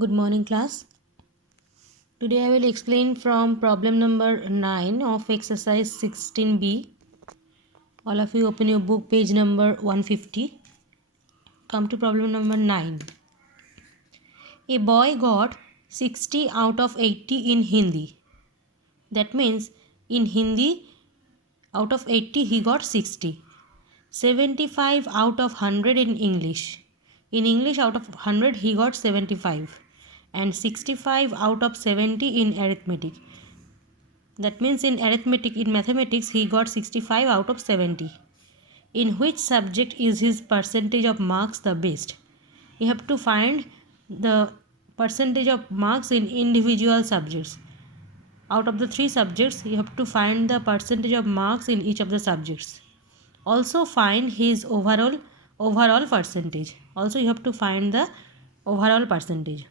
Good morning, class. Today I will explain from problem number 9 of exercise 16b. All of you open your book, page number 150. Come to problem number 9. A boy got 60 out of 80 in Hindi. That means in Hindi, out of 80 he got 60. 75 out of 100 in English. In English, out of 100 he got 75. And 65 out of 70 in arithmetic. That means in arithmetic, in mathematics, he got 65 out of 70. In which subject is his percentage of marks the best? You have to find the percentage of marks in individual subjects. Out of the three subjects, you have to find the percentage of marks in each of the subjects. Also find his overall percentage. Also you have to find the overall percentage.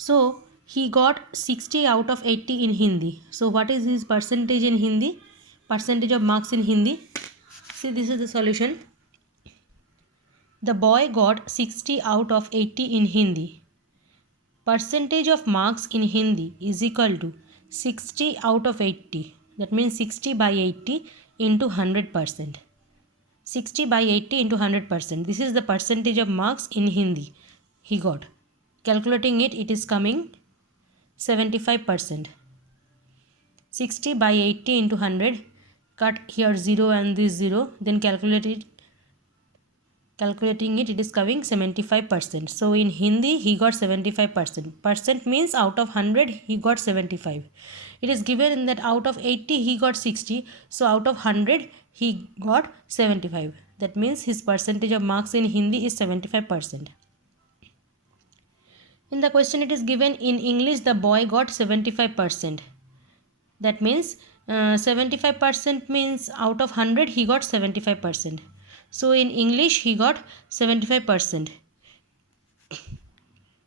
So he got 60 out of 80 in Hindi. So what is his percentage in Hindi? Percentage of marks in Hindi. See, this is the solution. The boy got 60 out of 80 in Hindi. Percentage of marks in Hindi is equal to 60 out of 80. That means 60 by 80 into 100%. 60 by 80 into 100%. This is the percentage of marks in Hindi he got. Calculating it, it is coming 75%. 60 by 80 into 100, cut here 0 and this 0, then calculating it, it is coming 75%. So in Hindi he got 75%. Percent means out of 100 he got 75. It is given that out of 80 he got 60, so out of 100 he got 75. That means his percentage of marks in Hindi is 75%. In the question it is given in English the boy got 75%. That means 75% means out of 100 he got 75%. So in English he got 75%.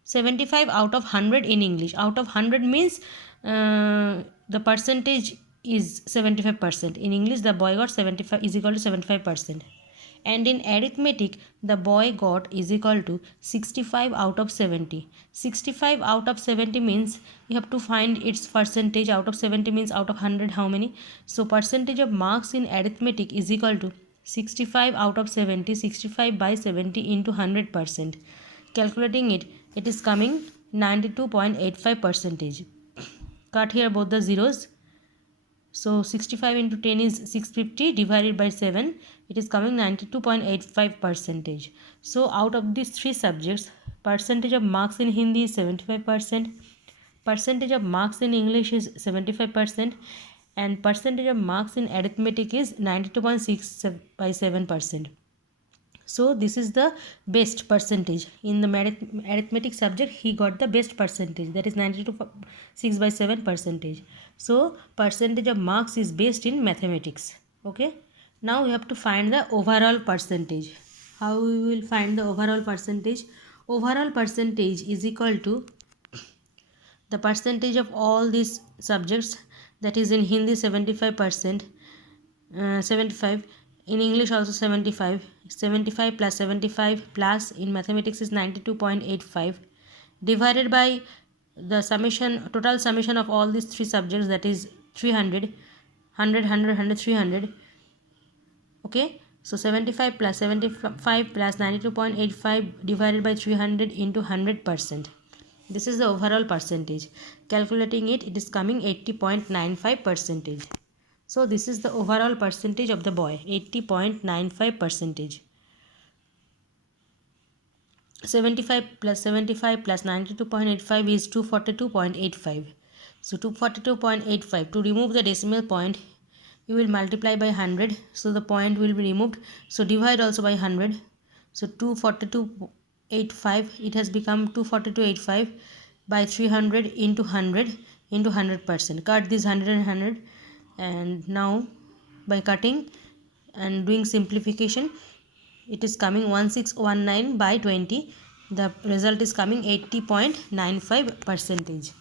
75 out of 100 in English. Out of 100 means the percentage is 75%. In English the boy got 75 is equal to 75%. And in arithmetic the boy got is equal to 65 out of 70. 65 out of 70 means you have to find its percentage. Out of 70 means out of 100 how many. So percentage of marks in arithmetic is equal to 65 out of 70. 65 by 70 into 100%. Calculating it, it is coming 92.85%. Cut here both the zeros. So 65 into 10 is 650 divided by 7. It is coming 92.85%. So out of these three subjects, percentage of marks in Hindi is 75%. Percentage of marks in English is 75%. And percentage of marks in arithmetic is 92.657%. So this is the best percentage. In the arithmetic subject he got the best percentage, that is 92.657%. So percentage of marks is based in mathematics. Okay. Now we have to find the overall percentage. How we will find the overall percentage? Overall percentage is equal to the percentage of all these subjects, that is in Hindi 75%, 75, in English also 75, 75 plus 75 plus in mathematics is 92.85 divided by the summation, total summation of all these three subjects, that is 300, 100, 100, 100, 300. Okay, so 75 plus 75 plus 92.85 divided by 300 into 100%. This is the overall percentage. Calculating it, it is coming 80.95%. So this is the overall percentage of the boy, 80.95%. 75 plus 75 plus 92.85 is 242.85. So 242.85. To remove the decimal point, you will multiply by 100. So the point will be removed. So divide also by 100. So 242.85. It has become 242.85 by 300 into 100 into 100%. Cut this 100 and 100. And now by cutting and doing simplification, it is coming 1619 by 20. The result is coming 80.95%.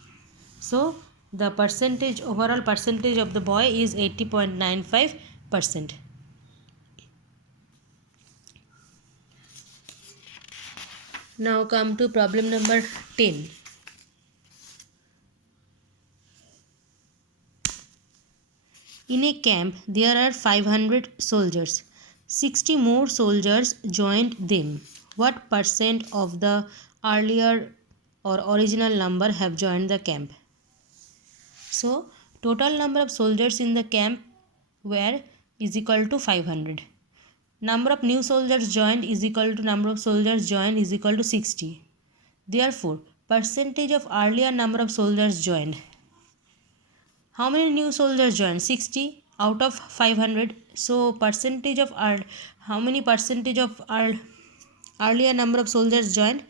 So the percentage, overall percentage of the boy is 80.95%. Now come to problem number 10. In a camp, there are 500 soldiers. 60 more soldiers joined them. What percent of the earlier or original number have joined the camp? So, total number of soldiers in the camp were is equal to 500. Number of new soldiers joined is equal to number of soldiers joined is equal to 60. Therefore, percentage of earlier number of soldiers joined. How many new soldiers joined? 60 out of 500. So percentage of how many percentage of earlier number of soldiers joined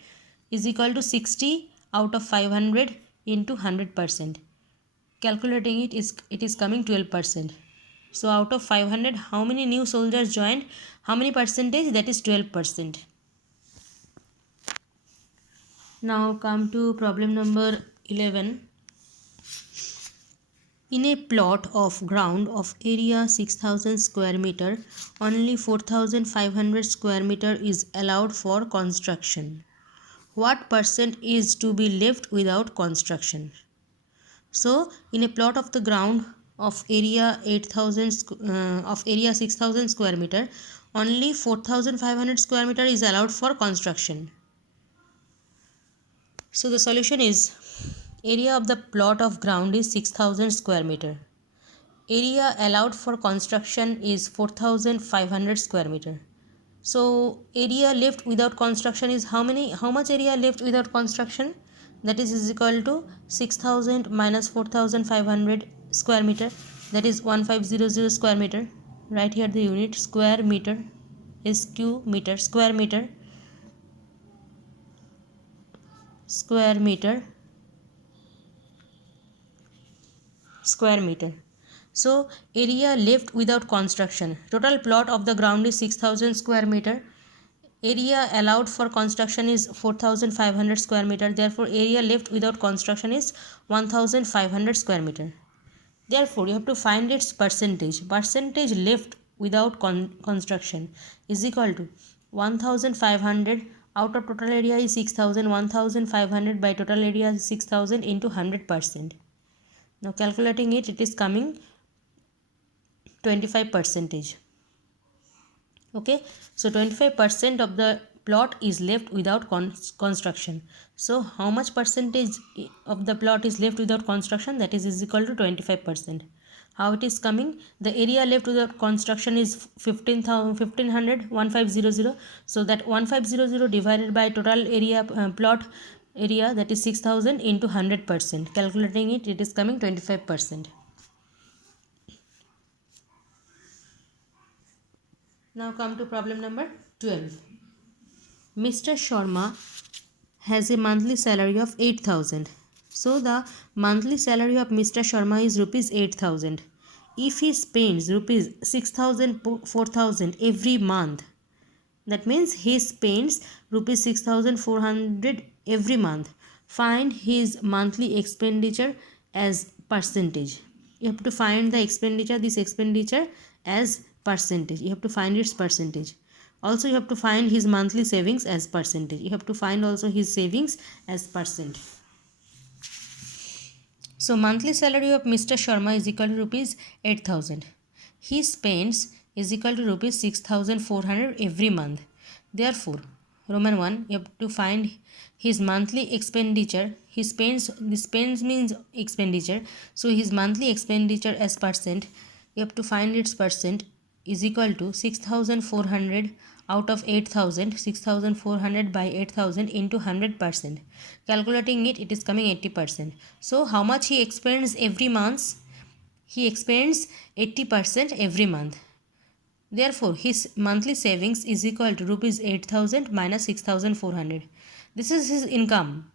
is equal to 60 out of 500 into 100%. Calculating it is coming 12%. So out of 500, how many new soldiers joined? How many percentage? That is 12%. Now come to problem number 11. In a plot of ground of area 6000 square meter, only 4500 square meter is allowed for construction. What percent is to be left without construction? So, in a plot of the ground of area 6000 square meter, only 4500 square meter is allowed for construction. So the solution is area of the plot of ground is 6000 square meter. Area allowed for construction is 4500 square meter. So area left without construction is how much area left without construction? That is equal to 6000 minus 4500 square meter, that is 1500 square meter. Right here the unit square meter is SQ meter, square meter, square meter, square meter. So area left without construction. Total plot of the ground is 6000 square meter. Area allowed for construction is 4500 square meter. Therefore area left without construction is 1500 square meter. Therefore you have to find its percentage. Percentage left without construction is equal to 1500 out of total area is 6000. 1500 by total area is 6000 into 100%. Now calculating it is coming 25%. Okay, so 25% of the plot is left without construction. So how much percentage of the plot is left without construction? That is equal to 25%. How it is coming? The area left without construction is 1500. So that 1500 divided by total area plot area, that is 6000 into 100%. Calculating it is coming 25%. Now come to problem number 12. Mr. Sharma has a monthly salary of 8,000. So the monthly salary of Mr. Sharma is rupees 8,000. If he spends rupees 6,000 4,000 every month, that means he spends rupees 6,400 every month. Find his monthly expenditure as percentage. You have to find the expenditure, this expenditure as percentage. You have to find its percentage. Also you have to find his monthly savings as percentage. You have to find also his savings as percent. So monthly salary of Mr. Sharma is equal to rupees 8,000. He spends is equal to rupees 6,400 every month. Therefore, Roman 1, you have to find his monthly expenditure. He spends, this spends means expenditure. So his monthly expenditure as percent, you have to find its percent is equal to 6,400 out of 8,000, 6,400 by 8,000 into 100%. Calculating it is coming 80%. So how much he expends every month? He expends 80% every month. Therefore, his monthly savings is equal to rupees 8,000 minus 6,400. This is his income.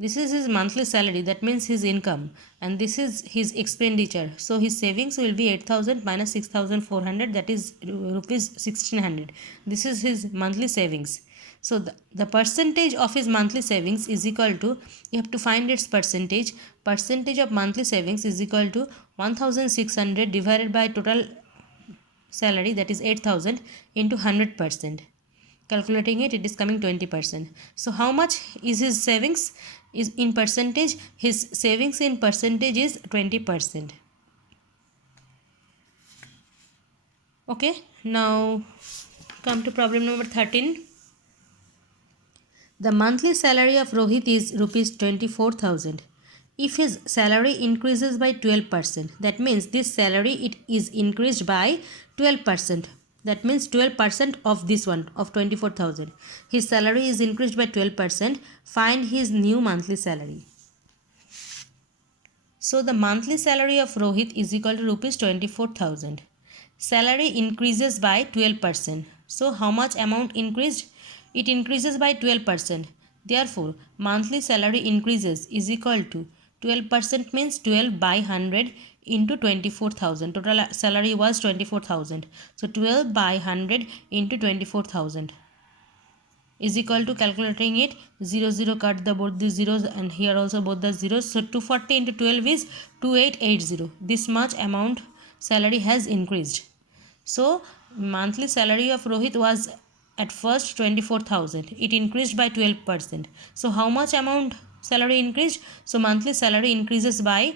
This is his monthly salary, that means his income, and this is his expenditure. So his savings will be 8,000 minus 6,400, that is rupees 1,600. This is his monthly savings. So the percentage of his monthly savings is equal to, you have to find its percentage. Percentage of monthly savings is equal to 1,600 divided by total salary, that is 8,000 into 100%. calculating it, it is coming 20%. So how much is his savings? Is in percentage, his savings in percentage is 20%. Okay, now come to problem number 13. The monthly salary of Rohit is rupees 24,000. If his salary increases by 12%, that means this salary it is increased by 12%. That means 12% of this one of 24,000. His salary is increased by 12%. Find his new monthly salary. So the monthly salary of Rohit is equal to rupees 24,000. Salary increases by 12%. So how much amount increased? It increases by 12%. Therefore, monthly salary increases is equal to 12% means 12 by 100 into 24,000. Total salary was 24,000. So 12 by 100 into 24,000 is equal to, calculating it, 0 cut the both the zeros and here also both the zeros. So 240 into 12 is 2880. This much amount salary has increased. So monthly salary of Rohit was at first 24,000. It increased by 12%. So how much amount salary increased? So monthly salary increases by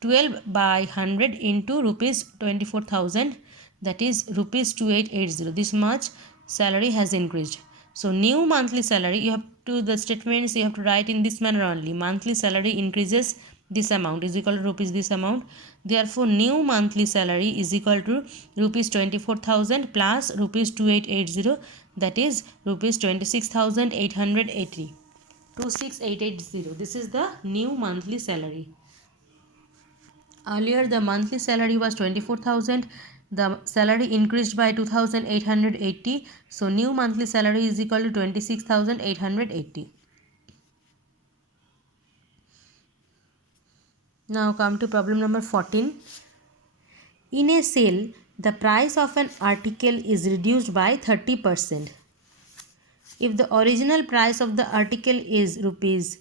12 by 100 into rupees 24,000, that is rupees 2880. This much salary has increased. So new monthly salary, you have to, the statements you have to write in this manner only. Monthly salary increases this amount is equal to rupees this amount. Therefore new monthly salary is equal to rupees 24,000 plus rupees 2880, that is rupees 26,880. 26880. This is the new monthly salary. Earlier the monthly salary was 24,000. The salary increased by 2,880. So new monthly salary is equal to 26,880. Now come to problem number 14. In a sale, the price of an article is reduced by 30%. If the original price of the article is rupees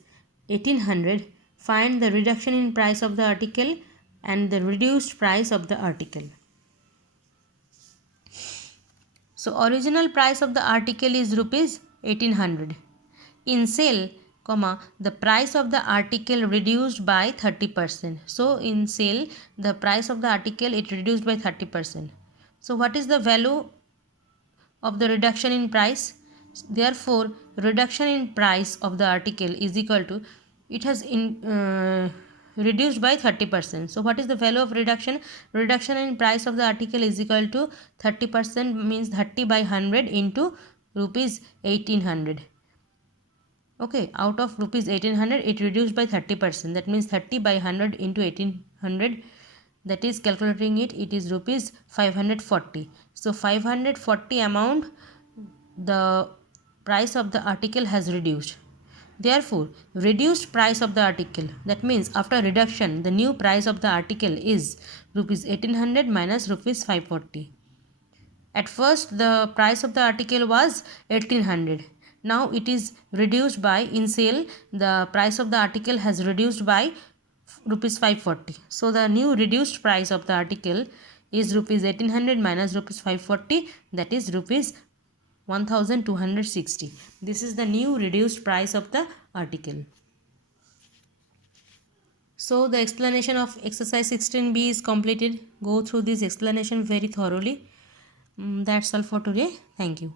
1800, find the reduction in price of the article and the reduced price of the article. So original price of the article is rupees 1800. In sale, the price of the article reduced by 30%. So in sale, the price of the article it reduced by 30%. So what is the value of the reduction in price? Therefore, reduction in price of the article is equal to, it has reduced by 30%. So what is the value of reduction? Reduction in price of the article is equal to 30% means 30 by 100 into rupees 1800. Okay, out of rupees 1800 it reduced by 30%. That means 30 by 100 into 1800, that is, calculating it, it is rupees 540. So 540 amount the price of the article has reduced. Therefore, reduced price of the article, that means after reduction the new price of the article is rupees 1800 minus rupees 540. At first the price of the article was 1800. Now it is reduced by, in sale the price of the article has reduced by rupees 540. So the new reduced price of the article is rupees 1800 minus rupees 540, that is rupees 1260. This is the new reduced price of the article. So the explanation of exercise 16b is completed. Go through this explanation very thoroughly. That's all for today. Thank you.